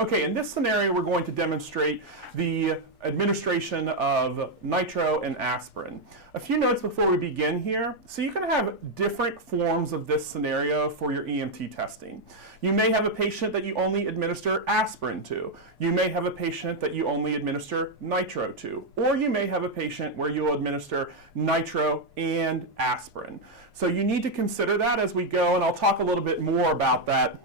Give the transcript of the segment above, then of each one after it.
Okay, in this scenario, we're going to demonstrate the administration of nitro and aspirin. A few notes before we begin here. So you're going to have different forms of this scenario for your EMT testing. You may have a patient that you only administer aspirin to. You may have a patient that you only administer nitro to. Or you may have a patient where you'll administer nitro and aspirin. So you need to consider that as we go, and I'll talk a little bit more about that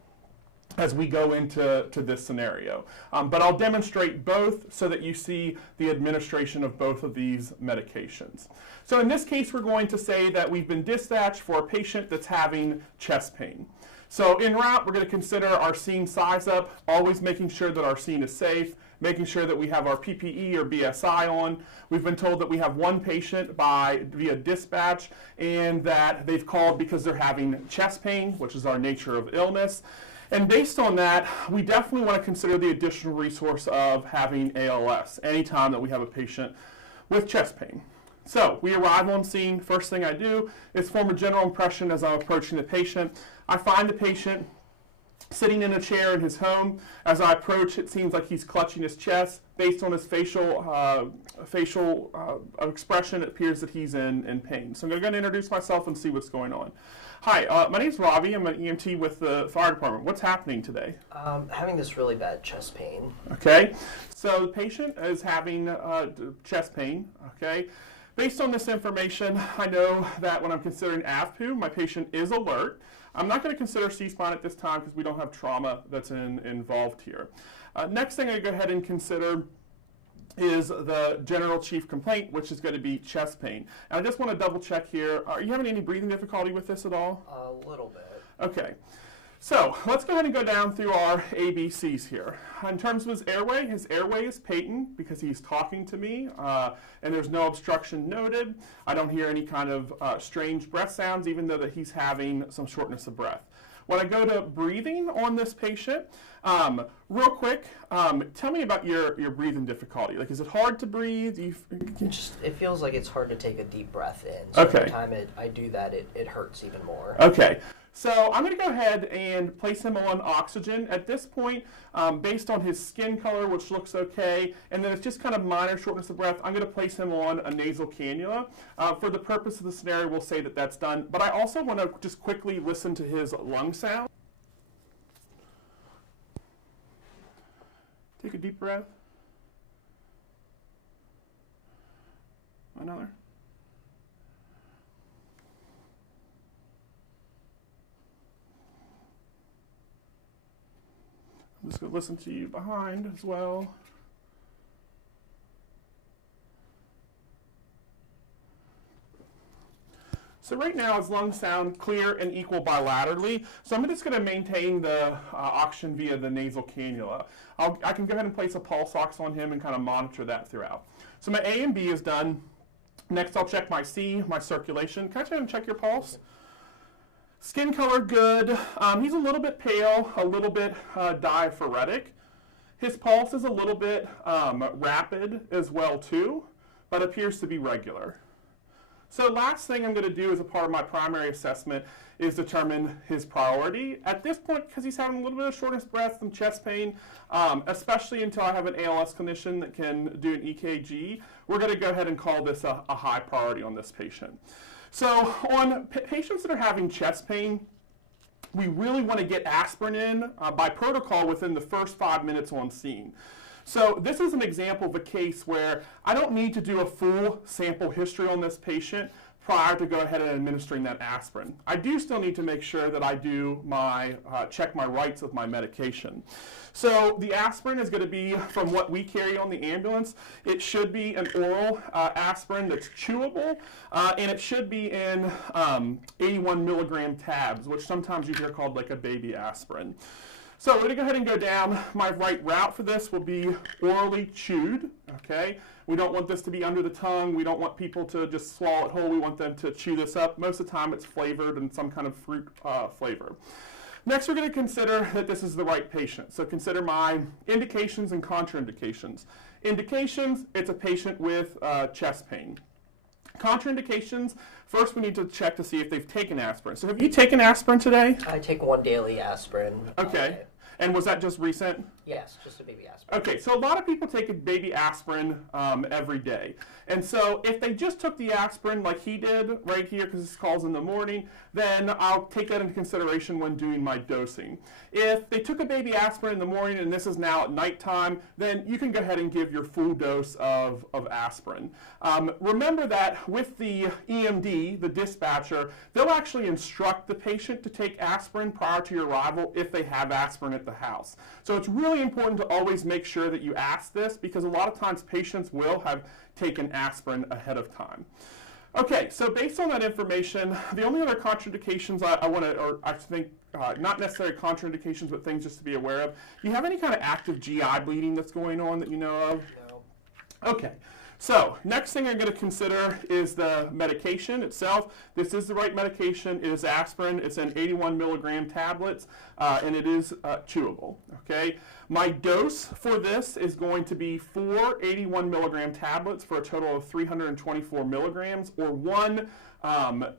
as we go into this scenario. But I'll demonstrate both so that you see the administration of both of these medications. So in this case, we're going to say that we've been dispatched for a patient that's having chest pain. So en route, we're going to consider our scene size up, always making sure that our scene is safe, making sure that we have our PPE or BSI on. We've been told that we have one patient via dispatch and that they've called because they're having chest pain, which is our nature of illness. And based on that, we definitely want to consider the additional resource of having ALS anytime that we have a patient with chest pain. So we arrive on scene. First thing I do is form a general impression as I'm approaching the patient. I find the patient sitting in a chair in his home. As I approach, it seems like he's clutching his chest. Based on his facial expression, it appears that he's in pain. So I'm going to introduce myself and see what's going on. Hi, my name's Ravi. I'm an EMT with the fire department. What's happening today? Having this really bad chest pain. Okay, so the patient is having chest pain, okay? Based on this information, I know that when I'm considering AVPU, my patient is alert. I'm not going to consider C-spine at this time because we don't have trauma that's involved here. Next thing I go ahead and consider is the general chief complaint, which is going to be chest pain. And I just want to double check here. Are you having any breathing difficulty with this at all? A little bit. Okay. So let's go ahead and go down through our ABCs here. In terms of his airway is patent because he's talking to me, and there's no obstruction noted. I don't hear any kind of strange breath sounds, even though that he's having some shortness of breath. When I go to breathing on this patient, real quick, tell me about your breathing difficulty. Like, is it hard to breathe? It feels like it's hard to take a deep breath in. So Okay. Every time I do that, it hurts even more. Okay. So I'm going to go ahead and place him on oxygen. At this point, based on his skin color, which looks okay, and then it's just kind of minor shortness of breath, I'm going to place him on a nasal cannula. For the purpose of the scenario, we'll say that that's done. But I also want to just quickly listen to his lung sound. Take a deep breath. Another. I'm just going to listen to you behind as well. So right now his lungs sound clear and equal bilaterally. So I'm just going to maintain the oxygen via the nasal cannula. I can go ahead and place a pulse ox on him and kind of monitor that throughout. So my A and B is done. Next I'll check my C, my circulation. Can I try and check your pulse? Skin color good. He's a little bit pale, a little bit diaphoretic. His pulse is a little bit rapid as well too, but appears to be regular. So last thing I'm going to do as a part of my primary assessment is determine his priority. At this point, because he's having a little bit of shortness of breath and chest pain, especially until I have an ALS clinician that can do an EKG, we're going to go ahead and call this a high priority on this patient. So on patients that are having chest pain, we really want to get aspirin in by protocol within the first 5 minutes on scene. So this is an example of a case where I don't need to do a full sample history on this patient prior to go ahead and administering that aspirin. I do still need to make sure that I do my check my rights of my medication. So the aspirin is going to be from what we carry on the ambulance. It should be an oral aspirin that's chewable, and it should be in 81 milligram tabs, which sometimes you hear called like a baby aspirin. So we're going to go ahead and go down. My right route for this will be orally chewed, okay? We don't want this to be under the tongue. We don't want people to just swallow it whole. We want them to chew this up. Most of the time it's flavored in some kind of fruit flavor. Next, we're going to consider that this is the right patient. So consider my indications and contraindications. Indications, it's a patient with chest pain. Contraindications, first we need to check to see if they've taken aspirin. So have you taken aspirin today? I take one daily aspirin. Okay. And was that just recent? Yes, just a baby aspirin. Okay, so a lot of people take a baby aspirin every day. And so if they just took the aspirin like he did right here, because this calls in the morning, then I'll take that into consideration when doing my dosing. If they took a baby aspirin in the morning and this is now at nighttime, then you can go ahead and give your full dose of aspirin. Remember that with the EMD, the dispatcher, they'll actually instruct the patient to take aspirin prior to your arrival if they have aspirin at the house. So it's really important to always make sure that you ask this, because a lot of times patients will have taken aspirin ahead of time. Okay, so based on that information, the only other contraindications I want to, or I think, not necessarily contraindications, but things just to be aware of. Do you have any kind of active GI bleeding that's going on that you know of? No. Okay. So, next thing I'm going to consider is the medication itself. This is the right medication. It is aspirin. It's in 81 milligram tablets, and it is chewable. Okay. My dose for this is going to be 4 81 milligram tablets for a total of 324 milligrams, or 1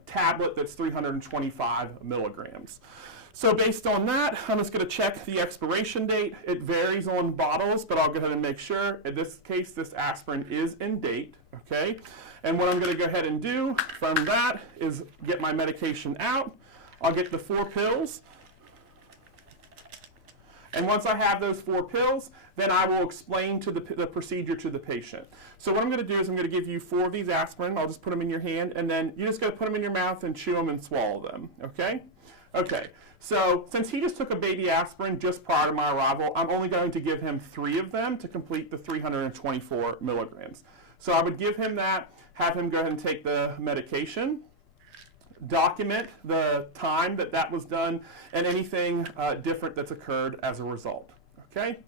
tablet that's 325 milligrams. So based on that, I'm just going to check the expiration date. It varies on bottles, but I'll go ahead and make sure. In this case, this aspirin is in date, okay? And what I'm going to go ahead and do from that is get my medication out. I'll get the 4 pills. And once I have those 4 pills, then I will explain to the procedure to the patient. So what I'm going to do is I'm going to give you 4 of these aspirin. I'll just put them in your hand, and then you just got to put them in your mouth and chew them and swallow them, okay? Okay. So since he just took a baby aspirin just prior to my arrival, I'm only going to give him 3 of them to complete the 324 milligrams. So I would give him that, have him go ahead and take the medication, document the time that that was done, and anything different that's occurred as a result. Okay?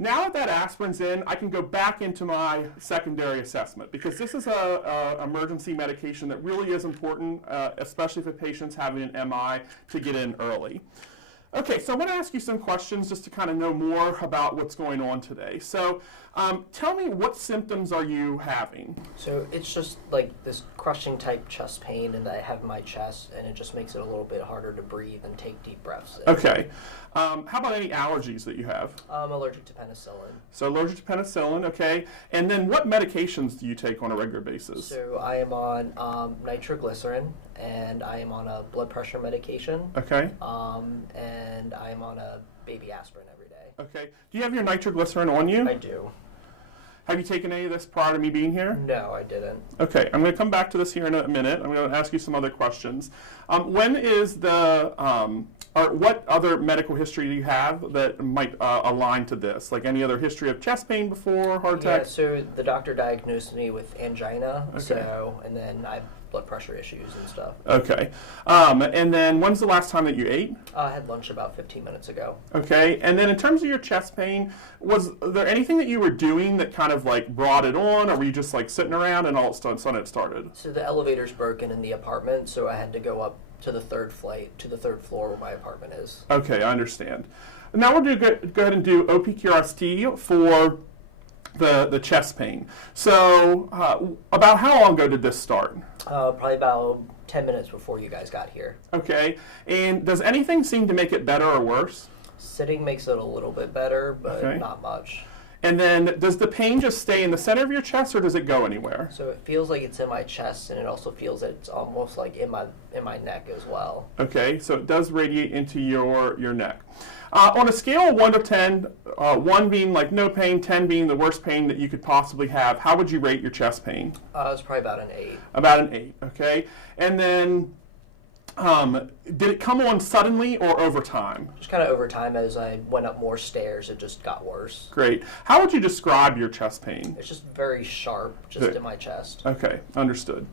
Now that that aspirin's in, I can go back into my secondary assessment, because this is a emergency medication that really is important, especially if a patient's having an MI, to get in early. Okay, so I want to ask you some questions just to kind of know more about what's going on today. So tell me, what symptoms are you having? So it's just like this crushing type chest pain, and I have my chest, and it just makes it a little bit harder to breathe and take deep breaths in. Okay. How about any allergies that you have? I'm allergic to penicillin. So allergic to penicillin, okay. And then what medications do you take on a regular basis? So I am on nitroglycerin, and I am on a blood pressure medication. Okay. And I am on a baby aspirin every day. Okay. Do you have your nitroglycerin on you? I do. Have you taken any of this prior to me being here? No, I didn't. Okay, I'm going to come back to this here in a minute. I'm going to ask you some other questions. When is the, or what other medical history do you have that might align to this? Like any other history of chest pain before, heart attack? Yeah, so the doctor diagnosed me with angina, Okay. so, and then I have blood pressure issues and stuff. Okay. And then when's the last time that you ate? I had lunch about 15 minutes ago. Okay, and then in terms of your chest pain, was there anything that you were doing that kind of like brought it on, or were you just like sitting around and all of a sudden it started? So the elevator's broken in the apartment, so I had to go up to the third floor where my apartment is. Okay, I understand. Now we're going to go ahead and do OPQRST for the chest pain. So about how long ago did this start? Probably about 10 minutes before you guys got here. Okay, and does anything seem to make it better or worse? Sitting makes it a little bit better, but Okay. not much. And then does the pain just stay in the center of your chest, or does it go anywhere? So it feels like it's in my chest, and it also feels that it's almost like in my neck as well. Okay, so it does radiate into your neck. On a scale of 1 to 10, 1 being like no pain, 10 being the worst pain that you could possibly have, how would you rate your chest pain? It's probably about an 8. About an 8, okay. And then did it come on suddenly or over time? Just kind of over time, as I went up more stairs, it just got worse. Great. How would you describe your chest pain? It's just very sharp, just in my chest. Okay, understood.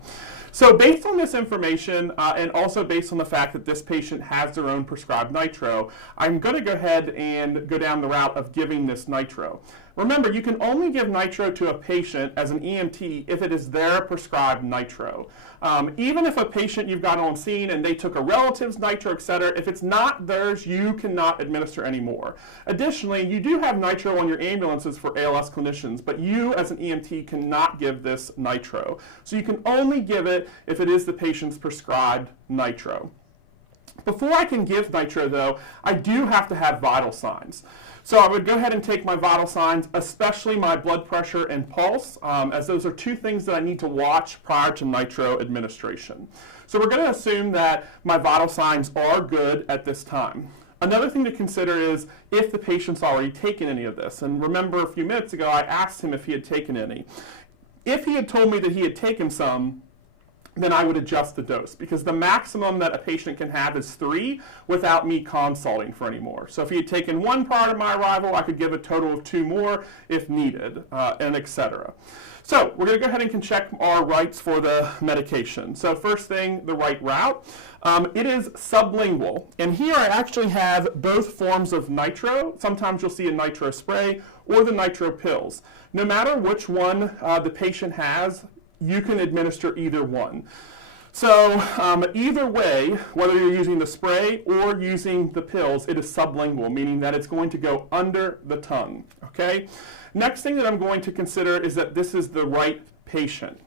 So based on this information, and also based on the fact that this patient has their own prescribed nitro, I'm going to go ahead and go down the route of giving this nitro. Remember, you can only give nitro to a patient as an EMT if it is their prescribed nitro. Even if a patient you've got on scene and they took a relative's nitro, etc., if it's not theirs, you cannot administer anymore. Additionally, you do have nitro on your ambulances for ALS clinicians, but you as an EMT cannot give this nitro. So you can only give it if it is the patient's prescribed nitro. Before I can give nitro, though, I do have to have vital signs. So I would go ahead and take my vital signs, especially my blood pressure and pulse, as those are two things that I need to watch prior to nitro administration. So we're going to assume that my vital signs are good at this time. Another thing to consider is if the patient's already taken any of this. And remember a few minutes ago, I asked him if he had taken any. If he had told me that he had taken some, then I would adjust the dose, because the maximum that a patient can have is 3 without me consulting for any more. So if he had taken 1 prior to my arrival, I could give a total of 2 more if needed, and etc. So we're going to go ahead and check our rights for the medication. So first thing, the right route. It is sublingual, and here I actually have both forms of nitro. Sometimes you'll see a nitro spray or the nitro pills. No matter which one the patient has, you can administer either one. So either way, whether you're using the spray or using the pills, it is sublingual, meaning that it's going to go under the tongue, okay? Next thing that I'm going to consider is that this is the right patient.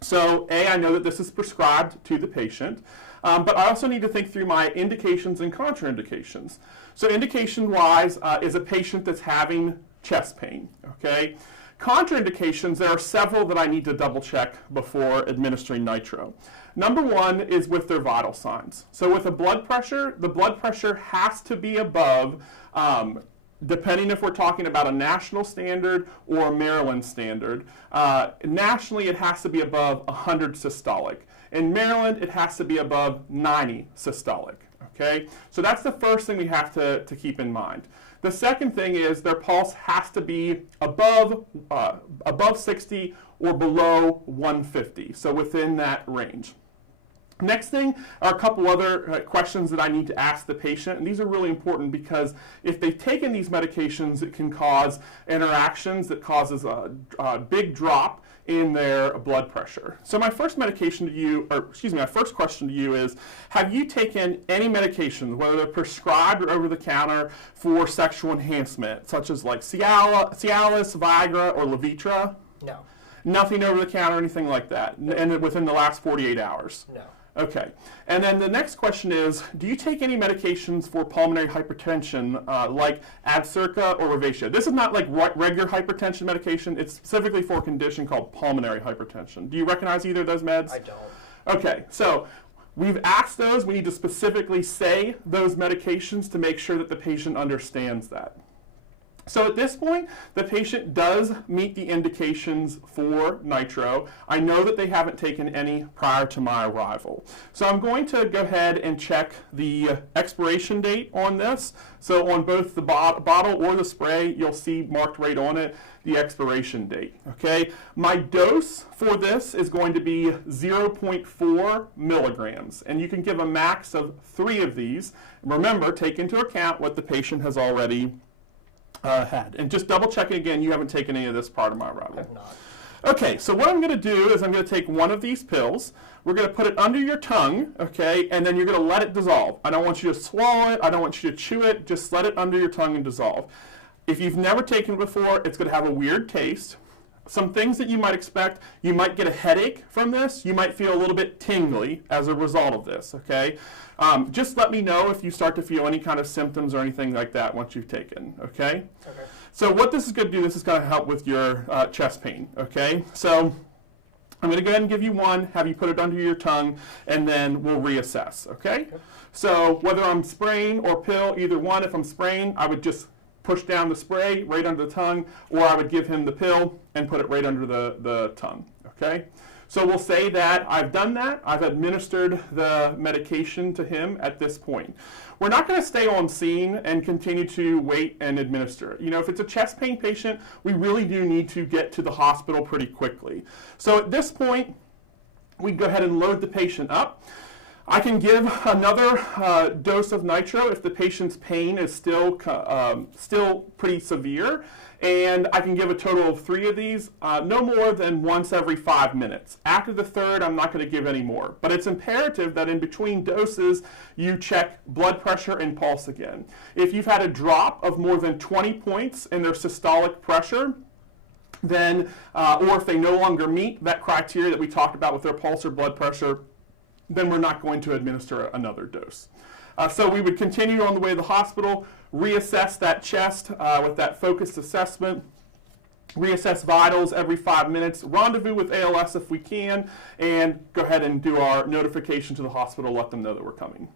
So I know that this is prescribed to the patient, but I also need to think through my indications and contraindications. So indication-wise is a patient that's having chest pain, okay? Contraindications, there are several that I need to double check before administering nitro. Number one is with their vital signs. So with the blood pressure has to be above, depending if we're talking about a national standard or a Maryland standard. Nationally, it has to be above 100 systolic. In Maryland, it has to be above 90 systolic. Okay, so that's the first thing we have to keep in mind. The second thing is their pulse has to be above 60 or below 150, so within that range. Next thing are a couple other questions that I need to ask the patient, and these are really important because if they've taken these medications, it can cause interactions that causes a big drop in their blood pressure. So my first question to you is, have you taken any medications, whether they're prescribed or over the counter, for sexual enhancement, such as like Cialis, Viagra, or Levitra? No. Nothing over the counter, anything like that, and within the last 48 hours? No. Okay. And then the next question is, do you take any medications for pulmonary hypertension like Adcirca or Revatia? This is not like regular hypertension medication. It's specifically for a condition called pulmonary hypertension. Do you recognize either of those meds? I don't. Okay. So we've asked those. We need to specifically say those medications to make sure that the patient understands that. So at this point, the patient does meet the indications for nitro. I know that they haven't taken any prior to my arrival. So I'm going to go ahead and check the expiration date on this. So on both the bottle or the spray, you'll see marked right on it the expiration date. Okay, my dose for this is going to be 0.4 milligrams, and you can give a max of 3 of these. Remember, take into account what the patient has already had. And just double checking again, you haven't taken any of this part of my arrival. I have not. Okay, so what I'm going to do is I'm going to take one of these pills. We're going to put it under your tongue, okay, and then you're going to let it dissolve. I don't want you to swallow it. I don't want you to chew it. Just let it under your tongue and dissolve. If you've never taken it before, it's going to have a weird taste. Some things that you might expect, you might get a headache from this. You might feel a little bit tingly as a result of this, okay? Just let me know if you start to feel any kind of symptoms or anything like that once you've taken, okay? Okay. So what this is going to do, this is going to help with your chest pain, okay? So I'm going to go ahead and give you one, have you put it under your tongue, and then we'll reassess, okay? So whether I'm spraying or pill, either one, if I'm spraying, I would just push down the spray right under the tongue, or I would give him the pill and put it right under the tongue, okay? So we'll say that I've done that. I've administered the medication to him at this point. We're not going to stay on scene and continue to wait and administer it. You know, if it's a chest pain patient, we really do need to get to the hospital pretty quickly. So at this point, we go ahead and load the patient up. I can give another dose of nitro if the patient's pain is still pretty severe, and I can give a total of 3 of these, no more than once every 5 minutes. After the third, I'm not going to give any more, but it's imperative that in between doses, you check blood pressure and pulse again. If you've had a drop of more than 20 points in their systolic pressure, then, or if they no longer meet that criteria that we talked about with their pulse or blood pressure, then we're not going to administer another dose. So we would continue on the way to the hospital, reassess that chest with that focused assessment, reassess vitals every 5 minutes, rendezvous with ALS if we can, and go ahead and do our notification to the hospital, let them know that we're coming.